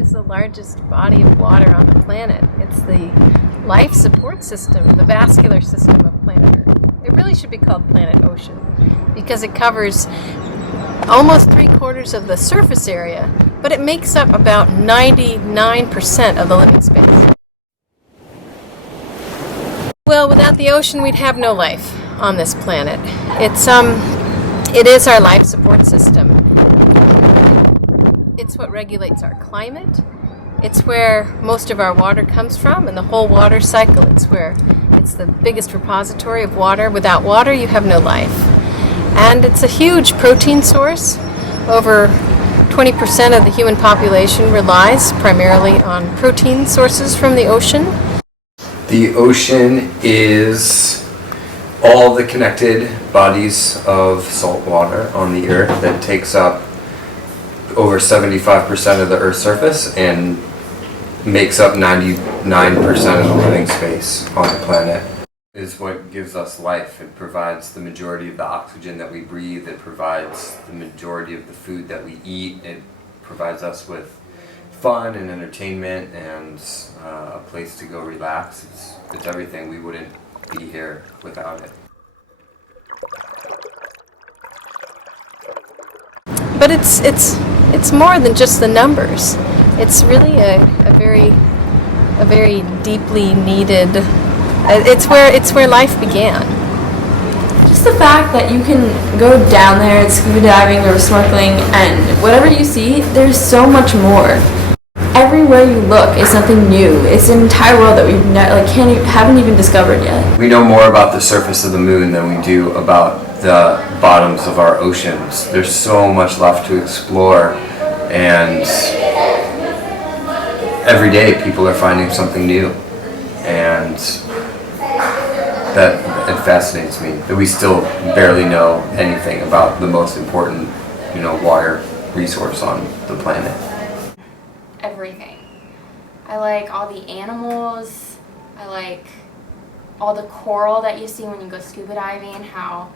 is the largest body of water on the planet. It's the life support system, the vascular system of planet Earth. It really should be called planet ocean because it covers almost 3/4 of the surface area, but it makes up about 99% of the living space. Well, without the ocean, we'd have no life on this planet. It is our life support system. It's what regulates our climate. It's where most of our water comes from in the whole water cycle. It's the biggest repository of water. Without water, you have no life. And it's a huge protein source. Over 20% of the human population relies primarily on protein sources from the ocean. The ocean is all the connected bodies of salt water on the earth that takes up over 75% of the Earth's surface and makes up 99% of the living space on the planet. It is what gives us life. It provides the majority of the oxygen that we breathe. It provides the majority of the food that we eat. It provides us with fun and entertainment and a place to go relax. It's everything. We wouldn't be here without it. But it's more than just the numbers. It's really a very deeply needed. It's where life began. Just the fact that you can go down there and scuba diving or snorkeling, and whatever you see, there's so much more. Everywhere you look is something new. It's an entire world that we've haven't even discovered yet. We know more about the surface of the moon than we do about the bottoms of our oceans. There's so much left to explore, and every day people are finding something new, and that it fascinates me that we still barely know anything about the most important, water resource on the planet. Everything. I like all the animals. I like all the coral that you see when you go scuba diving, how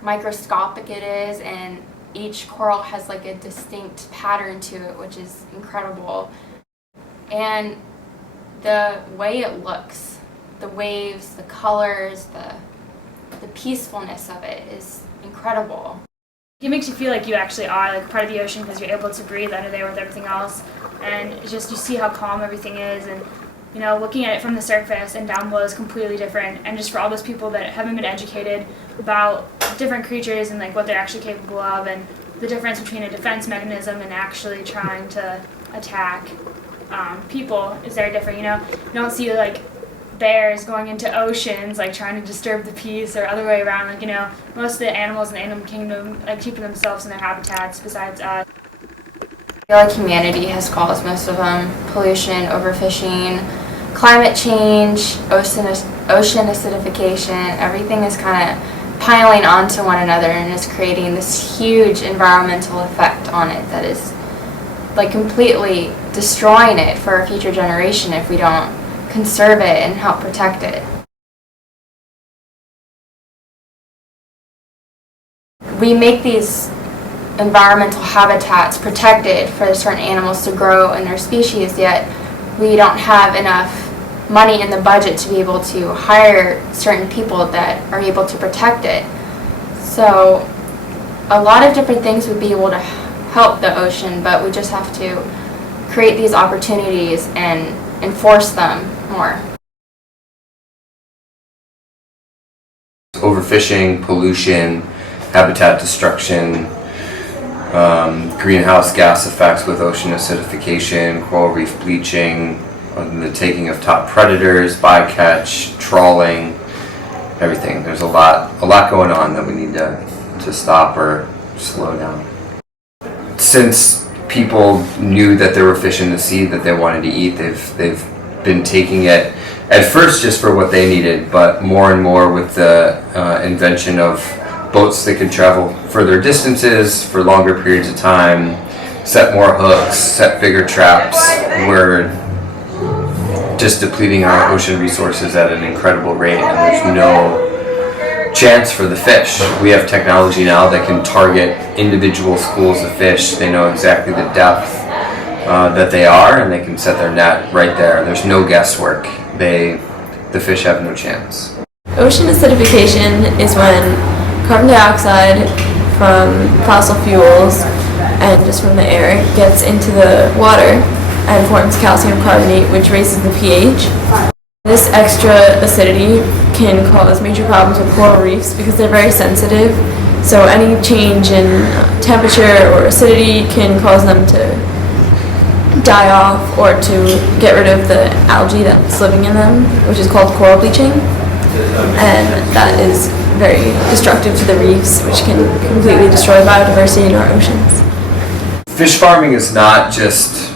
microscopic it is, and each coral has like a distinct pattern to it, which is incredible. And the way it looks, the waves, the colors, the peacefulness of it is incredible. It makes you feel like you actually are like part of the ocean because you're able to breathe under there with everything else, and it's just you see how calm everything is, and looking at it from the surface and down below is completely different. And just for all those people that haven't been educated about different creatures and like what they're actually capable of, and the difference between a defense mechanism and actually trying to attack people is very different. You don't see like bears going into oceans like trying to disturb the peace, or other way around. Most of the animals in the animal kingdom keeping themselves in their habitats besides us. I feel like humanity has caused most of them. Pollution, overfishing, climate change, ocean acidification, everything is kind of piling onto one another and is creating this huge environmental effect on it that is like completely destroying it for a future generation if we don't conserve it and help protect it. We make these environmental habitats protected for certain animals to grow in their species, yet we don't have enough money in the budget to be able to hire certain people that are able to protect it. So a lot of different things would be able to help the ocean, but we just have to create these opportunities and enforce them more. Overfishing, pollution, habitat destruction, greenhouse gas effects with ocean acidification, coral reef bleaching, the taking of top predators, bycatch, trawling, everything. There's a lot going on that we need to stop or slow down. Since people knew that there were fish in the sea that they wanted to eat, they've been taking it at first just for what they needed, but more and more with the invention of boats that could travel further distances for longer periods of time, set more hooks, set bigger traps. We're just depleting our ocean resources at an incredible rate, and there's no chance for the fish. We have technology now that can target individual schools of fish. They know exactly the depth that they are, and they can set their net right there. There's no guesswork. The fish have no chance. Ocean acidification is when carbon dioxide from fossil fuels and just from the air gets into the water and forms calcium carbonate, which raises the pH. This extra acidity can cause major problems with coral reefs because they're very sensitive. So any change in temperature or acidity can cause them to die off or to get rid of the algae that's living in them, which is called coral bleaching. And that is very destructive to the reefs, which can completely destroy biodiversity in our oceans. Fish farming is not just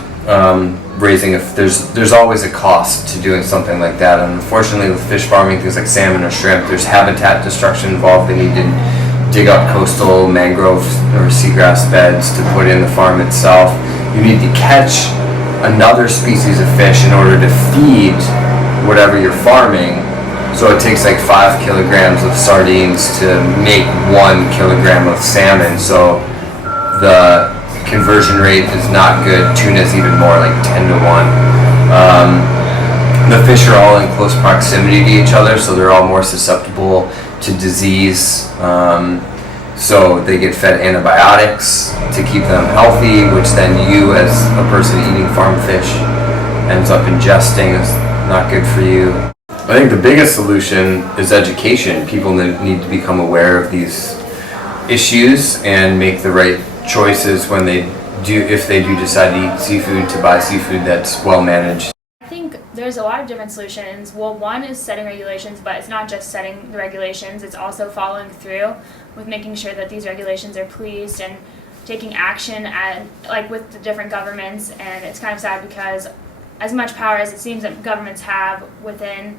raising there's always a cost to doing something like that, and unfortunately with fish farming, things like salmon or shrimp, there's habitat destruction involved. They need to dig up coastal mangrove or seagrass beds to put in the farm itself. You need to catch another species of fish in order to feed whatever you're farming. So it takes like 5 kilograms of sardines to make 1 kilogram of salmon. So the conversion rate is not good. Tuna is even more, like 10 to 1. The fish are all in close proximity to each other, so they're all more susceptible to disease. So they get fed antibiotics to keep them healthy, which then you as a person eating farm fish ends up ingesting. Is not good for you. I think the biggest solution is education. People need to become aware of these issues and make the right choices when if they do decide to eat seafood, to buy seafood that's well managed. I think there's a lot of different solutions. Well, one is setting regulations, but it's not just setting the regulations, it's also following through with making sure that these regulations are policed and taking action with the different governments. And it's kind of sad because as much power as it seems that governments have within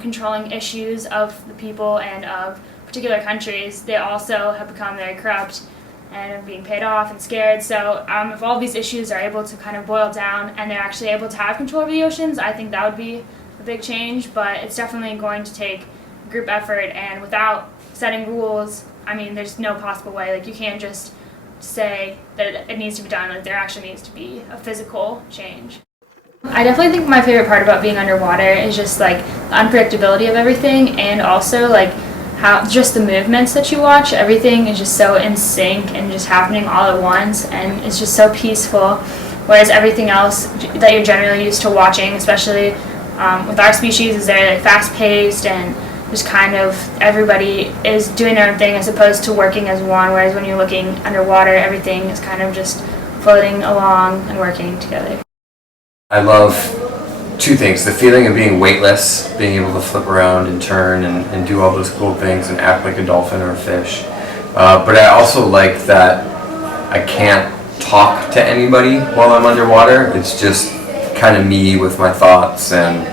controlling issues of the people and of particular countries, they also have become very corrupt and are being paid off and scared. So if all these issues are able to kind of boil down and they're actually able to have control over the oceans, I think that would be a big change. But it's definitely going to take group effort, and without setting rules, I mean, there's no possible way. Like, you can't just say that it needs to be done. Like, there actually needs to be a physical change. I definitely think my favorite part about being underwater is just like the unpredictability of everything, and also like how just the movements that you watch, everything is just so in sync and just happening all at once, and it's just so peaceful. Whereas everything else that you're generally used to watching, especially with our species, is very like fast paced and just kind of everybody is doing their own thing as opposed to working as one. Whereas when you're looking underwater, everything is kind of just floating along and working together. I love 2 things: the feeling of being weightless, being able to flip around and turn and do all those cool things and act like a dolphin or a fish. But I also like that I can't talk to anybody while I'm underwater. It's just kind of me with my thoughts, and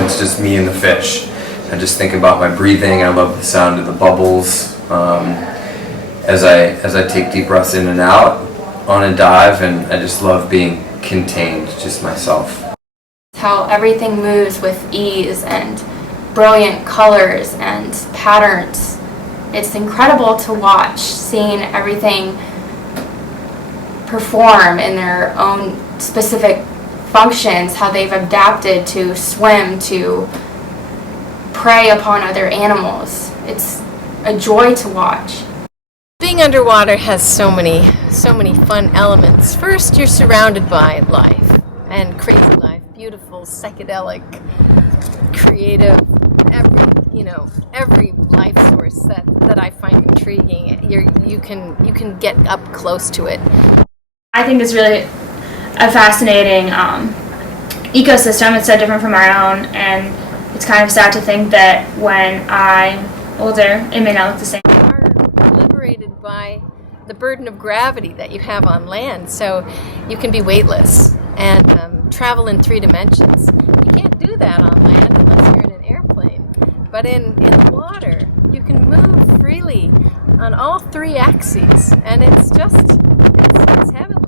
it's just me and the fish. I just think about my breathing. I love the sound of the bubbles as I take deep breaths in and out on a dive, and I just love being contained, just myself. How everything moves with ease and brilliant colors and patterns. It's incredible to watch, seeing everything perform in their own specific functions, how they've adapted to swim, to prey upon other animals. It's a joy to watch. Being underwater has so many fun elements. First, you're surrounded by life, and crazy life, beautiful, psychedelic, creative, every life source that I find intriguing. You can get up close to it. I think it's really a fascinating ecosystem. It's so different from our own, and it's kind of sad to think that when I'm older, it may not look the same. Liberated by the burden of gravity that you have on land, so you can be weightless and travel in 3 dimensions. You can't do that on land unless you're in an airplane, but in the water you can move freely on all 3 axes, and it's heavenly.